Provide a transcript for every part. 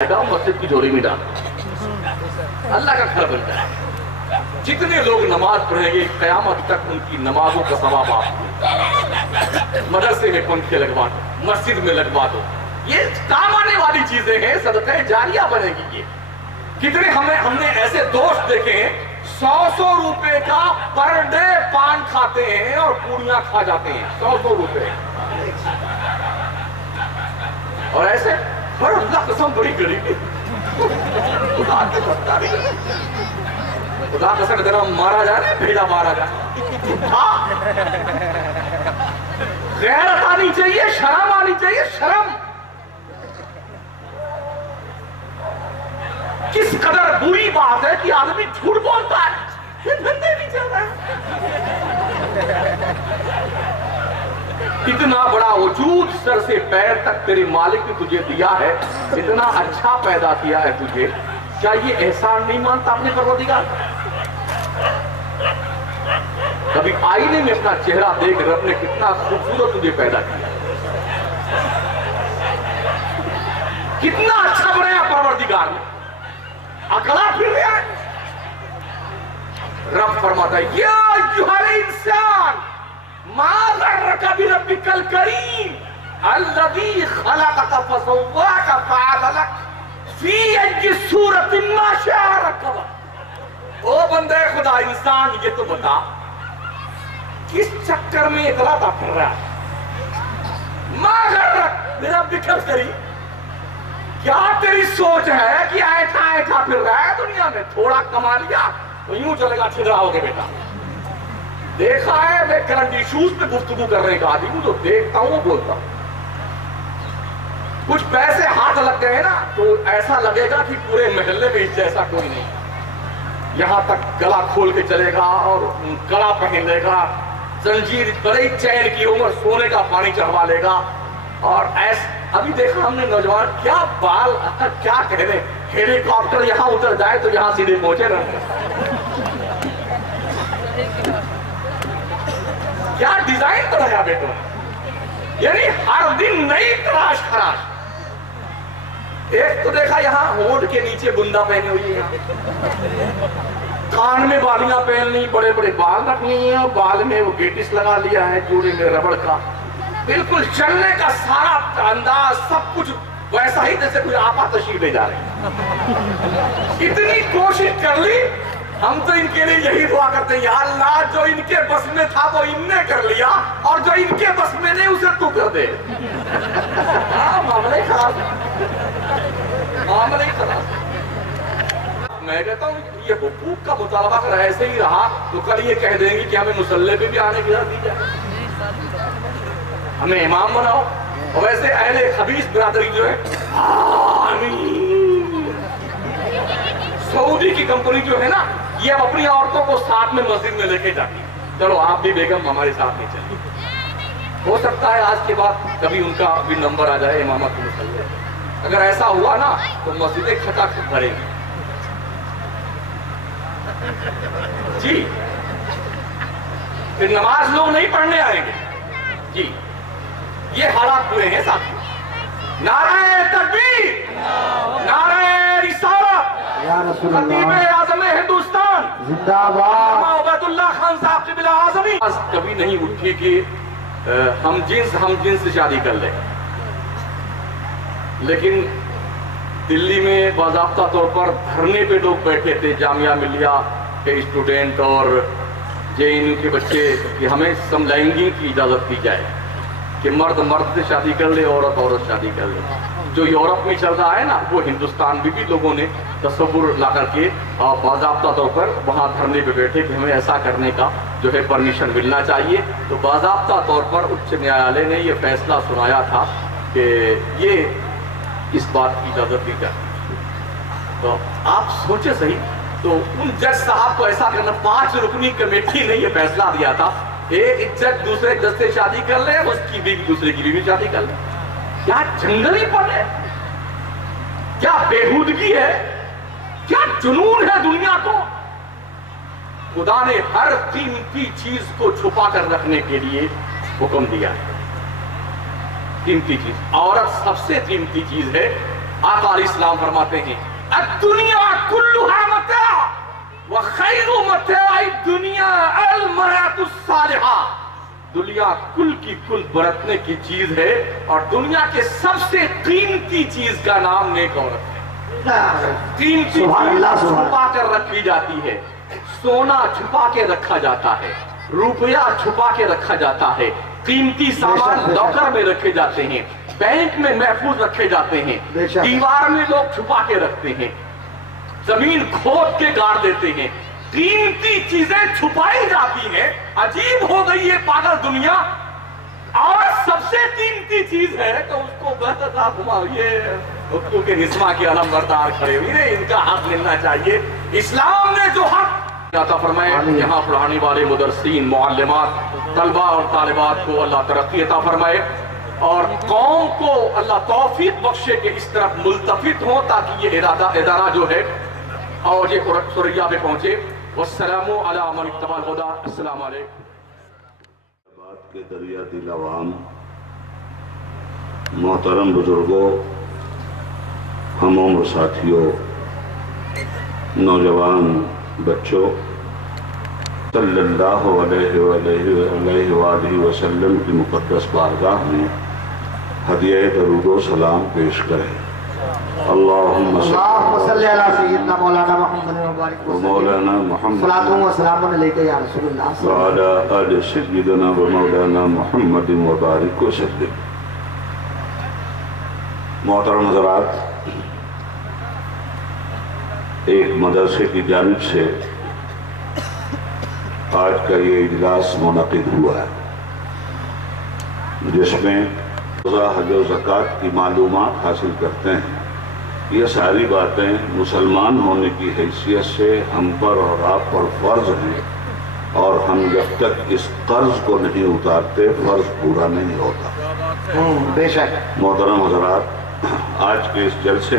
مسجد کی جوڑی میں ڈال اللہ کا گھر بن جائے. جتنے لوگ نماز پڑھیں گے قیامت تک ان کی نمازوں کا ثواب آپ مدرسے میں پنکھے لگوا دو, مسجد میں لگوا دو. یہ کام آنے والی چیزیں ہیں, صدقہ جاریہ بنے گی. یہ کتنے ہم نے ایسے دوست دیکھے ہیں 100 روپے کا پر ڈے پان کھاتے ہیں اور پوریاں کھا جاتے ہیں. 100 روپے اور ایسے پر اللہ قسم بڑی غریبی. خدا قسم تیرا مارا جا رہا ہے, بھیڑا مارا جا رہا ہے. غیرت آنی چاہیے, شرم آنی چاہیے. شرم کس قدر بری بات ہے کہ آدمی جھوٹ بولتا ہے. یہ دھندے نہیں چل رہے. اتنا بڑا وجود سر سے پیر تک تیرے مالک نے تجھے دیا ہے, اتنا اچھا پیدا کیا ہے تجھے. کیا یہ احسان نہیں مانتا اپنے پروردگار؟ کبھی آئینے میں اپنا چہرہ دیکھ رب نے کتنا خوبصورت تجھے پیدا کیا, کتنا اچھا بنایا پروردگار نے. اکڑا پھر گیا. رب فرماتا ہے یا ایھا الانسان ما غرک بربک الکریم الذی خلقک فسواک فعدلک فی ای صورت ما شاء رکبک. او بندے خدا انسان, یہ تو بتا کس چکر میں اتلاتا پھر رہا ہے؟ ما غرک بربک الکریم, کیا تیری سوچ ہے کہ ایٹھا ایٹھا پھر رہا ہے دنیا میں؟ تھوڑا کما لیا تو یوں چلے گا چھدرا ہو کے بیٹا. دیکھا ہے میں کرنٹ ایشوز پہ گفتگو کرنے کا آدمی ہوں, جو دیکھتا ہوں بولتا ہوں. کچھ پیسے ہاتھ لگ گئے نا تو ایسا لگے گا کہ پورے محلے میں اس جیسا کوئی نہیں. یہاں تک گلا کھول کے چلے گا اور کڑا پہن لے گا, زنجیر بڑی چین کی عمر, سونے کا پانی چڑھوا لے گا. اور ابھی دیکھا ہم نے نوجوان کیا بال, کیا کہہ رہے, ہیلی کاپٹر یہاں اتر جائے تو یہاں سیدھے پہنچے رہے. کیا ڈیزائن بنایا بیٹوں نے, یعنی ہر دن نئی تراش خراش. ایک تو دیکھا یہاں ہونٹ کے نیچے بندہ پہنی ہوئی ہے, کان میں بالیاں پہن لی, بڑے بڑے بال رکھنی ہیں, اور بال میں وہ گیٹس لگا لیا ہے, جوڑے میں ربڑ کا. بالکل چلنے کا سارا انداز سب کچھ ویسا ہی جیسے کوئی آپا تشریف لے جا رہے ہیں. اتنی کوشش کر لی. ہم تو ان کے لیے یہی دعا کرتے ہیں, یا اللہ جو ان کے بس میں تھا وہ ان نے کر لیا, اور جو ان کے بس میں نہیں اسے تو کر دے. معاملے خراب, معاملے خراب. میں کہتا ہوں یہ حقوق کا مطالبہ اگر ایسے ہی رہا تو کل یہ کہہ دیں گے کہ ہمیں مسلح پہ بھی آنے کی اجازت دی جائے, ہمیں امام بناؤ. اور ویسے اہل خبیث برادری جو ہے, سعودی کی کمپنی جو ہے نا, یہ اب اپنی عورتوں کو ساتھ میں مسجد میں لے کے جاتی. چلو آپ بھی بیگم ہمارے ساتھ نہیں چلیے. ہو سکتا ہے آج کے بعد کبھی ان کا بھی نمبر آ جائے امامت کی مسلح. اگر ایسا ہوا نا تو مسجدیں کھٹا کھٹ بھریں گی. جی پھر نماز لوگ نہیں پڑھنے آئیں گے. جی یہ حالات ہوئے ہیں ساتھ. نعرہ تکبیر, نعرہ رسالت, خطیب اعظم ہندوستان زندہ باد عبید اللہ خان صاحب قبلہ اعظمی. کبھی نہیں اٹھی کہ ہم جنس سے شادی کر لیں, لیکن دلی میں باضابطہ طور پر دھرنے پہ لوگ بیٹھے تھے, جامعہ ملیہ کے اسٹوڈنٹ اور JNU کے بچے, کہ ہمیں سملائنگنگ کی اجازت دی جائے کہ مرد مرد سے شادی کر لے, عورت عورت شادی کر لے. جو یورپ میں چل رہا ہے نا وہ ہندوستان میں بھی لوگوں نے تصور لا کر کے باضابطہ طور پر وہاں دھرنے پہ بیٹھے کہ ہمیں ایسا کرنے کا جو ہے پرمیشن ملنا چاہیے. تو باضابطہ طور پر اچھ نیایالے نے یہ فیصلہ سنایا تھا کہ یہ اس بات کی اجازت دی جائے. تو آپ سوچے صحیح, تو ان جج صاحب کو ایسا کرنا, 5 رکنی کمیٹی نے یہ فیصلہ دیا تھا, ایک جج دوسرے جج سے شادی کر لے, اس کی بیوی دوسرے کی بیوی شادی کر لے. کیا جنگلی پن ہے, کیا بےہودگی ہے, کیا جنون ہے دنیا کو. خدا نے ہر قیمتی چیز کو چھپا کر رکھنے کے لیے حکم دیا ہے. قیمتی چیز, عورت سب سے قیمتی چیز ہے. آقا علیہ السلام فرماتے ہیں الدنیا کلھا متاع وخیر متاع الدنیا المرأة الصالحہ، دنیا کل کی کل برتنے کی چیز ہے اور دنیا کے سب سے قیمتی چیز کا نام نیک عورت ہے۔ قیمتی چیز چھپا کر رکھی جاتی ہے، سونا چھپا کے رکھا جاتا ہے، روپیہ چھپا کے رکھا جاتا ہے، قیمتی سامان لاکر میں رکھے جاتے ہیں، بینک میں محفوظ رکھے جاتے ہیں، دیوار میں لوگ چھپا کے رکھتے ہیں، زمین کھود کے گاڑ دیتے ہیں، قیمتی چیزیں چھپائی جاتی ہیں۔ عجیب ہو گئی ہے پاگل دنیا، اور سب سے قیمتی چیز ہے تو اس کو بہتر آپ گھمائیے حقوق کے نسواں کے علم بردار کھڑے ہوئے، ان کا حق ملنا چاہیے۔ اسلام نے جو حق عطا فرمائے، یہاں پڑھانے والے مدرسین، معلمات، طلبہ اور طالبات کو اللہ ترقی عطا فرمائے، اور قوم کو اللہ توفیق بخشے کہ اس طرف ملتفت ہوں تاکہ یہ ادارہ جو ہے اور یہ ثریا پہ پہنچے۔ والسلام علی من اتبع الہدی۔ السلام علیکم۔ بات کے دریا دل عوام، محترم بزرگوں، ہم عمر ساتھیوں، نوجوان بچوں، صلی اللہ علیہ وآلہ وسلم کی مقدس بارگاہ میں ہدیہ درود و سلام پیش کریں۔ اللہم صلی علی سیدنا مولانا محمد مبارک مولانا محمد صلاۃ و سلام علیکہ یا رسول اللہ وعلی آل سیدنا و مولانا محمد مبارک وسلم۔ محترم حضرات، ایک مدرسے کی جانب سے آج کا یہ اجلاس منعقد ہوا ہے، جس میں روزہ، حج و زکوٰۃ کی معلومات حاصل کرتے ہیں۔ یہ ساری باتیں مسلمان ہونے کی حیثیت سے ہم پر اور آپ پر فرض ہیں، اور ہم جب تک اس قرض کو نہیں اتارتے فرض پورا نہیں ہوتا۔ بے شک محترم حضرات، آج کے اس جلسے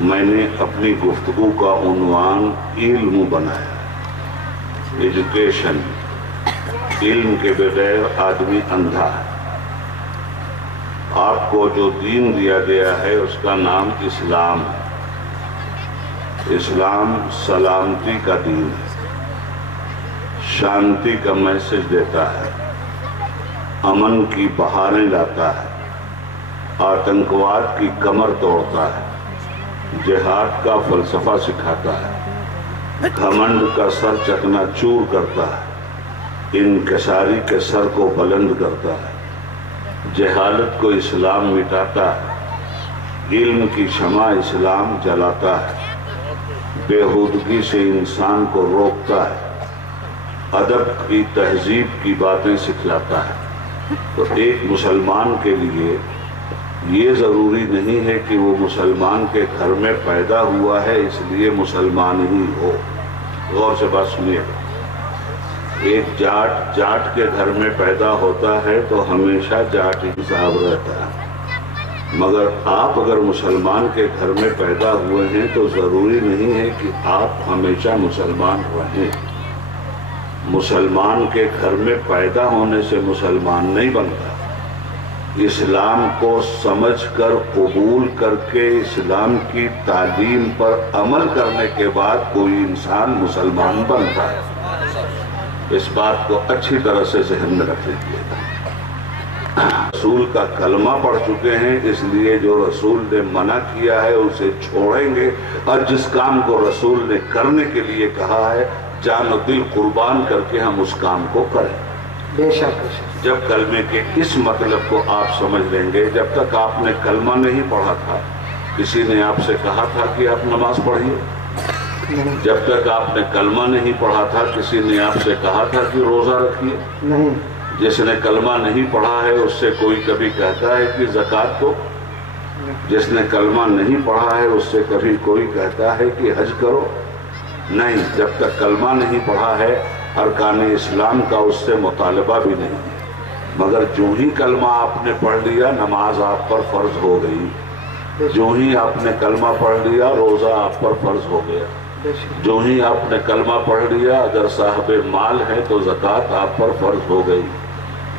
میں نے اپنی گفتگو کا عنوان علم بنایا، ایجوکیشن۔ علم کے بغیر آدمی اندھا ہے۔ آپ کو جو دین دیا گیا ہے اس کا نام اسلام ہے۔ اسلام سلامتی کا دین ہے، شانتی کا میسج دیتا ہے، امن کی بہاریں لاتا ہے، آتنکواد کی کمر توڑتا ہے، جہاد کا فلسفہ سکھاتا ہے، گھمنڈ کا سر چکنا چور کرتا ہے، انکساری کے سر کو بلند کرتا ہے، جہالت کو اسلام مٹاتا ہے، علم کی شمع اسلام جلاتا ہے، بےہودگی سے انسان کو روکتا ہے، ادب کی تہذیب کی باتیں سکھلاتا ہے۔ تو ایک مسلمان کے لیے یہ ضروری نہیں ہے کہ وہ مسلمان کے گھر میں پیدا ہوا ہے اس لیے مسلمان ہی ہو۔ غور سے بات سنیے، ایک جاٹ کے گھر میں پیدا ہوتا ہے تو ہمیشہ جاٹ ہی صاحب رہتا ہے، مگر آپ اگر مسلمان کے گھر میں پیدا ہوئے ہیں تو ضروری نہیں ہے کہ آپ ہمیشہ مسلمان رہیں۔ مسلمان کے گھر میں پیدا ہونے سے مسلمان نہیں بنتا، اسلام کو سمجھ کر قبول کر کے اسلام کی تعلیم پر عمل کرنے کے بعد کوئی انسان مسلمان بنتا ہے۔ اس بات کو اچھی طرح سے ذہن میں رکھ لیجیے گا۔ رسول کا کلمہ پڑھ چکے ہیں، اس لیے جو رسول نے منع کیا ہے اسے چھوڑیں گے، اور جس کام کو رسول نے کرنے کے لیے کہا ہے جان و دل قربان کر کے ہم اس کام کو کریں۔ بے شک۔ جب کلمے کے اس مطلب کو آپ سمجھ لیں گے، جب تک آپ نے کلمہ نہیں پڑھا تھا کسی نے آپ سے کہا تھا کہ آپ نماز پڑھیے، جب تک آپ نے کلمہ نہیں پڑھا تھا کسی نے آپ سے کہا تھا کہ روزہ رکھیے نہیں، جس نے کلمہ نہیں پڑھا ہے اس سے کوئی کبھی کہتا ہے کہ زکوٰۃ دو، جس نے کلمہ نہیں پڑھا ہے اس سے کبھی کوئی کہتا ہے کہ حج کرو، نہیں، جب تک کلمہ نہیں پڑھا ہے ارکان اسلام کا اس سے مطالبہ بھی نہیں ہے۔ مگر جو ہی کلمہ آپ نے پڑھ لیا نماز آپ پر فرض ہو گئی، جو ہی آپ نے کلمہ پڑھ لیا روزہ آپ پر فرض ہو گیا، جو ہی آپ نے کلمہ پڑھ لیا اگر صاحب مال ہے تو زکوٰۃ آپ پر فرض ہو گئی،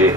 1।